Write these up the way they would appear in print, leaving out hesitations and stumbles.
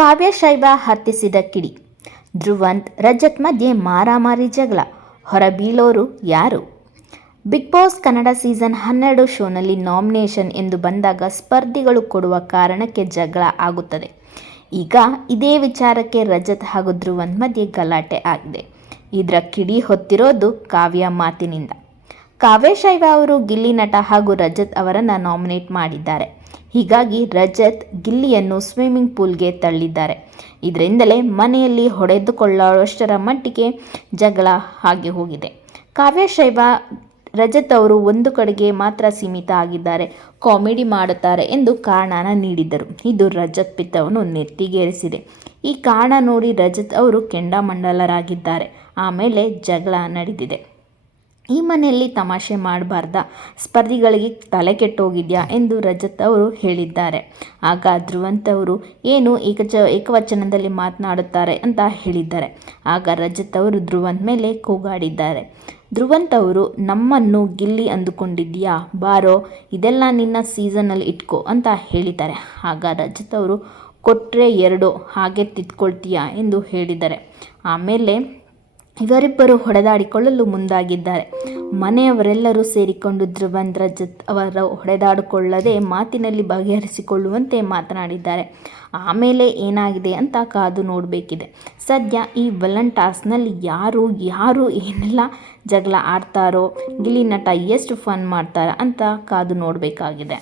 ಕಾವ್ಯ ಶೈವಾ ಹತ್ತಿಸಿದ ಕಿಡಿ. ಧ್ರುವಂತ್ ರಜತ್ ಮಧ್ಯೆ ಮಾರಾಮಾರಿ ಜಗಳ. ಹೊರಬೀಳೋರು ಯಾರು? ಬಿಗ್ ಬಾಸ್ ಕನ್ನಡ ಸೀಸನ್ 12 ಶೋನಲ್ಲಿ ನಾಮಿನೇಷನ್ ಎಂದು ಬಂದಾಗ ಸ್ಪರ್ಧಿಗಳು ಕೊಡುವ ಕಾರಣಕ್ಕೆ ಜಗಳ ಆಗುತ್ತದೆ. ಈಗ ಇದೇ ವಿಚಾರಕ್ಕೆ ರಜತ್ ಹಾಗೂ ಧ್ರುವಂತ್ ಮಧ್ಯೆ ಗಲಾಟೆ ಆಗಿದೆ. ಇದರ ಕಿಡಿ ಹೊತ್ತಿರೋದು ಕಾವ್ಯ ಮಾತಿನಿಂದ. ಕಾವ್ಯ ಶೈವಾ ಅವರು ಗಿಲ್ಲಿ ನಟ ಹಾಗೂ ರಜತ್ ಅವರನ್ನು ನಾಮಿನೇಟ್ ಮಾಡಿದ್ದಾರೆ. ಹೀಗಾಗಿ ರಜತ್ ಗಿಲ್ಲಿಯನ್ನು ಸ್ವಿಮ್ಮಿಂಗ್ ಪೂಲ್ಗೆ ತಳ್ಳಿದ್ದಾರೆ. ಇದರಿಂದಲೇ ಮನೆಯಲ್ಲಿ ಹೊಡೆದುಕೊಳ್ಳುವಷ್ಟರ ಮಟ್ಟಿಗೆ ಜಗಳ ಆಗಿ ಹೋಗಿದೆ. ಕಾವ್ಯ ಶೈವಾ ರಜತ್ ಅವರು ಒಂದು ಕಡೆಗೆ ಮಾತ್ರ ಸೀಮಿತ ಆಗಿದ್ದಾರೆ, ಕಾಮಿಡಿ ಮಾಡುತ್ತಾರೆ ಎಂದು ಕಾರಣನ ನೀಡಿದ್ದರು. ಇದು ರಜತ್ ಪಿತ್ತವನ್ನು ನೆತ್ತಿಗೇರಿಸಿದೆ. ಈ ಕಾರಣ ನೋಡಿ ರಜತ್ ಅವರು ಕೆಂಡಾಮಂಡಲರಾಗಿದ್ದಾರೆ. ಆಮೇಲೆ ಜಗಳ ನಡೆದಿದೆ. ಈ ಮನೆಯಲ್ಲಿ ತಮಾಷೆ ಮಾಡಬಾರ್ದಾ, ಸ್ಪರ್ಧಿಗಳಿಗೆ ತಲೆ ಕೆಟ್ಟೋಗಿದೆಯಾ ಎಂದು ರಜತ್ ಅವರು ಹೇಳಿದ್ದಾರೆ. ಆಗ ಧ್ರುವಂತ್ ಅವರು ಏನು ಏಕವಚನದಲ್ಲಿ ಮಾತನಾಡುತ್ತಾರೆ ಅಂತ ಹೇಳಿದ್ದಾರೆ. ಆಗ ರಜತ್ ಅವರು ಧ್ರುವಂತ್ ಮೇಲೆ ಕೂಗಾಡಿದ್ದಾರೆ. ಧ್ರುವಂತ್ ಅವರು ನಮ್ಮನ್ನು ಗಿಲ್ಲಿ ಅಂದುಕೊಂಡಿದ್ದೀಯಾ, ಬಾರೋ ಇದೆಲ್ಲ ನಿನ್ನ ಸೀಸನಲ್ಲಿ ಇಟ್ಕೋ ಅಂತ ಹೇಳಿದ್ದಾರೆ. ಆಗ ರಜತ್ ಅವರು ಕೊಟ್ರೆ 2 ಹಾಗೆ ತಿದ್ಕೊಳ್ತೀಯಾ ಎಂದು ಹೇಳಿದ್ದಾರೆ. ಆಮೇಲೆ ಇವರಿಬ್ಬರು ಹೊಡೆದಾಡಿಕೊಳ್ಳಲು ಮುಂದಾಗಿದ್ದಾರೆ. ಮನೆಯವರೆಲ್ಲರೂ ಸೇರಿಕೊಂಡು ಧ್ರುವಂತ್ ರಜತ್ ಅವರ ಹೊಡೆದಾಡಿಕೊಳ್ಳದೆ ಮಾತಿನಲ್ಲಿ ಬಗೆಹರಿಸಿಕೊಳ್ಳುವಂತೆ ಮಾತನಾಡಿದ್ದಾರೆ. ಆಮೇಲೆ ಏನಾಗಿದೆ ಅಂತ ಕಾದು ನೋಡಬೇಕಿದೆ. ಸದ್ಯ ಈ ವಿಲನ್ ಟಾಸ್ಕ್ನಲ್ಲಿ ಯಾರು ಏನೆಲ್ಲ ಜಗಳ ಆಡ್ತಾರೋ, ಗಿಲ್ಲಿ ನಟ ಎಷ್ಟು ಫನ್ ಮಾಡ್ತಾರ ಅಂತ ಕಾದು ನೋಡಬೇಕಾಗಿದೆ.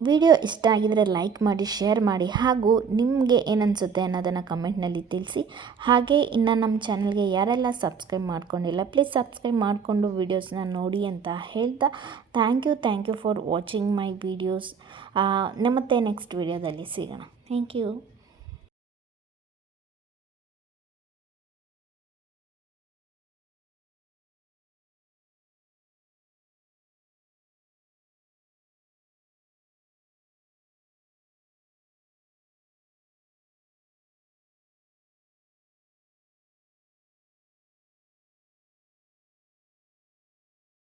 ವಿಡಿಯೋ ಇಷ್ಟ ಆಗಿದರೆ ಲೈಕ್ ಮಾಡಿ, ಶೇರ್ ಮಾಡಿ ಹಾಗೂ ನಿಮಗೆ ಏನನ್ಸುತ್ತೆ ಅನ್ನೋದನ್ನು ಕಮೆಂಟ್ನಲ್ಲಿ ತಿಳಿಸಿ. ಹಾಗೆ ಇನ್ನು ನಮ್ಮ ಚಾನಲ್ಗೆ ಯಾರೆಲ್ಲ ಸಬ್ಸ್ಕ್ರೈಬ್ ಮಾಡ್ಕೊಂಡಿಲ್ಲ ಪ್ಲೀಸ್ ಸಬ್ಸ್ಕ್ರೈಬ್ ಮಾಡಿಕೊಂಡು ವೀಡಿಯೋಸ್ನ ನೋಡಿ ಅಂತ ಹೇಳ್ತಾ thank you for watching my videos. ಮತ್ತೆ ನೆಕ್ಸ್ಟ್ ವಿಡಿಯೋದಲ್ಲಿ ಸಿಗೋಣ. Thank you.